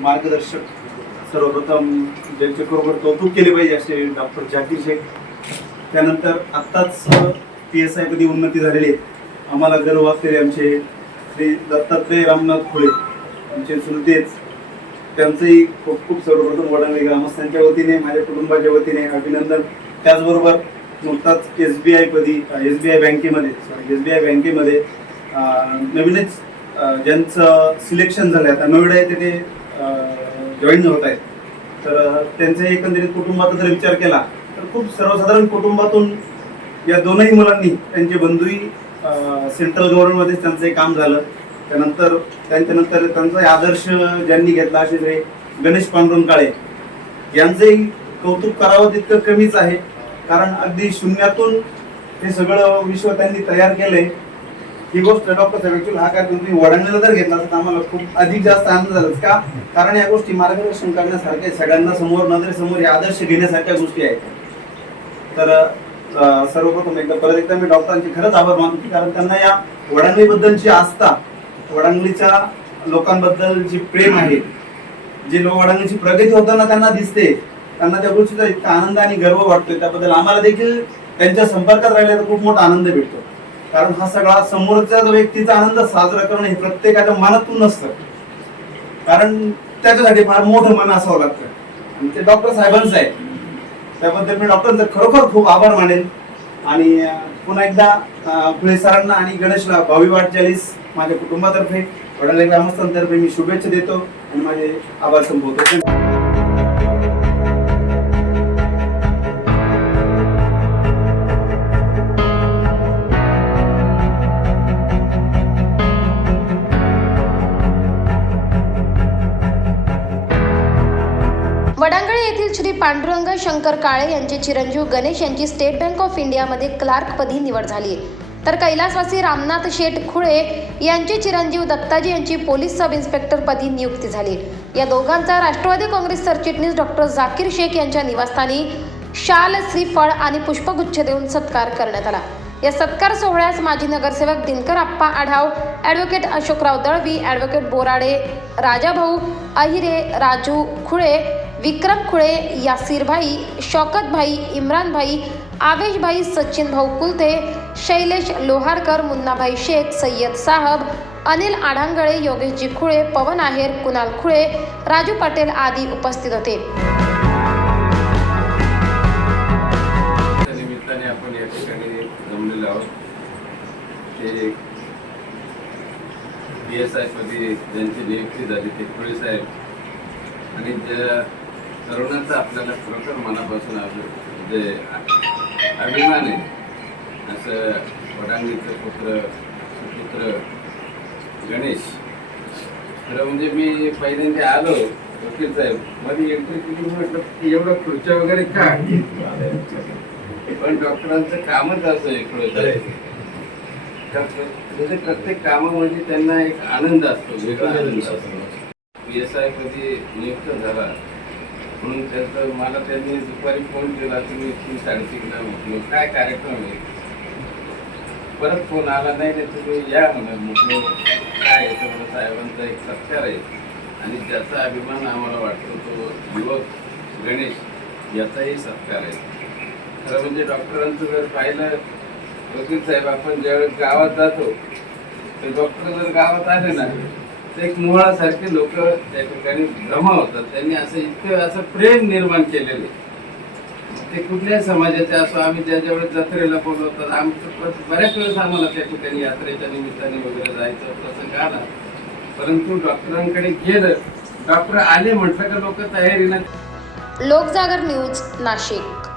मार्गदर्शक सर्वप्रथम ज्यांच्याबरोबर कौतुक केले पाहिजे असे डॉक्टर जाकीर शेख. त्यानंतर आत्ताच पी एस आयपदी उन्नती झालेली आहे. आम्हाला गर्व असलेले आमचे श्री दत्तात्रय रामनाथ खुळे आमचे चुलतेच त्यांचंही खूप खूप सर्वप्रथम वडांगणी ग्रामस्थांच्या वतीने माझ्या कुटुंबाच्या वतीने अभिनंदन. त्याचबरोबर नुकताच एस बी आयपदी एस बी आय बँकेमध्ये सॉरी एस बी आय बँकेमध्ये नवीनच ज्यांचं सिलेक्शन झालं आता नोएडा येथे ते जॉईन होत आहेत. तर अं, त्यांचे एकंदरीत कुटुंबाचा जर विचार केला तर खूप सर्वसाधारण कुटुंबातून या दोनही मुलांनी त्यांचे बंधूही सेंट्रल गव्हर्नमेंटमध्ये त्यांचं एक काम झालं. त्यानंतर त्यांच्यानंतर त्यांचा आदर्श ज्यांनी घेतला असे जे गणेश पांडुरंग काळे यांचंही कौतुक करावं तितकं कमीच आहे. कारण अगदी शून्यातून हे सगळं विश्व त्यांनी तयार केलंय. ही गोष्ट डॉक्टर साहेब ऍक्च्युअली हा कार्यक्रम तुम्ही वडांगणीला जर घेतला तर आम्हाला खूप अधिक जास्त आनंद झाला का? कारण या गोष्टी मार्गदर्शन करण्यासारख्या सगळ्यांना समोर नजरेसमोर या आदर्श घेण्यासारख्या गोष्टी आहेत. तर सर्वप्रथम एकदा परत एकदा मी डॉक्टरांचे खरंच आभार मानतो कारण त्यांना या वडांगणीबद्दलची आस्था वडांगणीच्या लोकांबद्दल जी प्रेम आहे जे लोक वडांगणीची प्रगती होताना त्यांना दिसते त्यांना त्या गोष्टीचा इतका आनंद आणि गर्व वाटतोय. त्याबद्दल आम्हाला देखील त्यांच्या संपर्कात राहिल्याचा खूप मोठा आनंद भेटतो. कारण हा सगळा समोरच्या व्यक्तीचा आनंद साजरा करणं हे प्रत्येकाच्या मनातून नसतं. कारण त्याच्यासाठी फार मोठं मन असावं लागतं. आणि ते डॉक्टर साहेबांचं आहे. त्याबद्दल मी डॉक्टरांचा खरोखर खूप आभार मानेन. आणि पुन्हा एकदा अं, फुले सरांना आणि गणेशला भावी वाटचालीस माझ्या कुटुंबातर्फे वडाले ग्रामस्थांतर्फे मी शुभेच्छा देतो आणि माझे आभार संपवतो. वडांगळे येथील श्री पांडुरंग शंकर काळे यांचे चिरंजीव गणेश यांची स्टेट बँक ऑफ इंडियामध्ये क्लार्कपदी निवड झाली. तर कैलासवासी रामनाथ शेठ खुळे यांचे चिरंजीव दत्ताजी यांची पोलीस सब इन्स्पेक्टरपदी नियुक्ती झाली. या दोघांचा राष्ट्रवादी काँग्रेस सरचिटणीस डॉक्टर झाकीर शेख यांच्या निवासस्थानी शाल श्रीफळ आणि पुष्पगुच्छ देऊन सत्कार करण्यात आला. या सत्कार सोहळ्यास माजी नगरसेवक दिनकर आप्पा आढाव ॲडव्होकेट अशोकराव दळवी ॲडव्होकेट बोराडे राजाभाऊ अहिरे राजू खुळे विक्रम खुळे यासीरभाई शौकतभाई इम्रानभाई आवेशभाई सचिन भाऊ कुलते शैलेश लोहारकर मुन्नाभाई शेख सय्यद साहब अनिल आढांगळे योगेशजी खुळे पवन आहेर कुणाल खुळे राजू पाटील आदी उपस्थित होते. निमित्ताने आपण या ठिकाणी जमलेलो आहोत. ते पी एस आय पदी ज्यांची नियुक्ती झाली ते खुळे साहेब आणि ज्या तरुणाचा आपल्याला खरोखर मनापासून म्हणजे अभिमान आहे असं वडांगीचं पुत्र सुपुत्र गणेश. खरं म्हणजे मी पहिल्यांदा आलो वकील साहेब. मध्ये एंट्री म्हटलं एवढं खुर्च्या वगैरे का? पण डॉक्टरांचं कामच असं आहे खरं तर. म्हणजे प्रत्येक कामामध्ये त्यांना एक आनंद असतो वेगळा आनंद असतो. पी एस आय कधी नियुक्त झाला. म्हणून त्यांचं मला त्यांनी दुपारी फोन केला तुम्ही तीन साडेतीनला म्हटलं काय कार्यक्रम आहे? परत फोन आला नाही ते तुम्ही या म्हणत म्हटलं काय आहे? तर साहेबांचा एक सत्कार आहे. आणि ज्याचा अभिमान आम्हाला वाटतो तो युवक गणेश याचाही सत्कार आहे. खरं म्हणजे डॉक्टरांचं जर पाहिलं वकील साहेब आपण ज्यावेळेस गावात जातो ते डॉक्टर जर गावात आले ना एक मुळासारखे लोक त्या ठिकाणी जमा होतात. त्यांनी असं इतकं असं प्रेम निर्माण केलेलं ते कुठल्याही समाजाचे असो आम्ही ज्याच्या वेळेस जत्रेला बोलवतात आमचं बऱ्याच वेळेस आम्हाला त्या ठिकाणी यात्रेच्या निमित्ताने वगैरे जायचं प्रसंग आला. परंतु डॉक्टरांकडे गेलं. डॉक्टर आले म्हटलं का लोक तयारी लोकजागर न्यूज नाशिक.